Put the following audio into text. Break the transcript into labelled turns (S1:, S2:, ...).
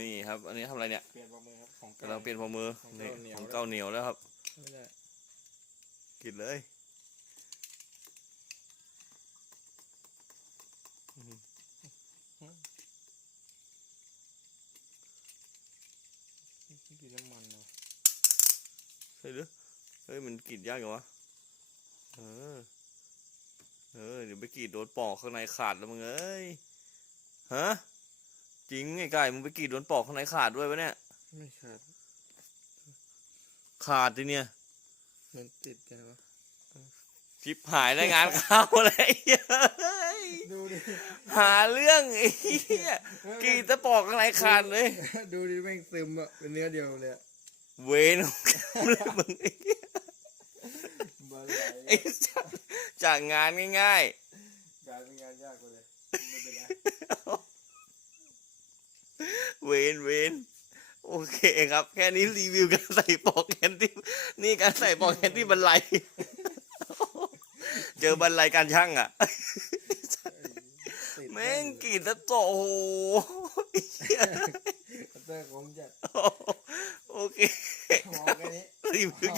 S1: นี่ครับ อันนี้ทำอะไรเนี่ย
S2: เปลี่ยนปลอกมือครับของ
S1: กำลังเปลี่ยนพอมือ
S2: ของ
S1: นี่
S2: เก่าเหนียว
S1: ของเก่าเหนียวแล้วครับ
S2: ไม่ได้
S1: กินเลยอื้อหือ
S2: กินน้ำมันเนาะ
S1: เฮ้ยหรือเฮ้ยมันกรีดยากเหรอวะเออเออเดี๋ยวไปกรีดโดนปอกข้างในขาดแล้วมึงเอ้ยฮะ จริงไอ้ไก่มึงไปกรีดโดนปอกข้างในขาดด้วยปะเนี่ย
S2: ไม่ขาด
S1: ขาดทีเนี่ย
S2: มันติดกันวะ
S1: ชิบหายได้งานเข้าเลยเฮ้ย
S2: ดูดิ
S1: หาเรื่องไอ้เหี้ยกรีดตะปอกข้างในขาดเลย
S2: ดูดิแม่งซึมอะเป็นเนื้อเดียวเลยอะ
S1: เวรของเลยมึงไอ้เหี้ย
S2: บาไหล
S1: ไอ้จากจากงานง่าย
S2: กลายเป็นงานยากกว่าเลยไม่เป็นไร
S1: ๆเว นเวนโอเคครับ แค่นี้รีวิวการใส่ปอกแคนดี้นี่การใส่ปอกแคนดี้บรรลัยเจอบรรลัยการช่างอะ
S2: ติด
S1: แม่งกรีดตะโตโอ้โห
S2: คัตเตอร์คมจัด
S1: โอเค
S2: มองแค่นี้
S1: รีวิว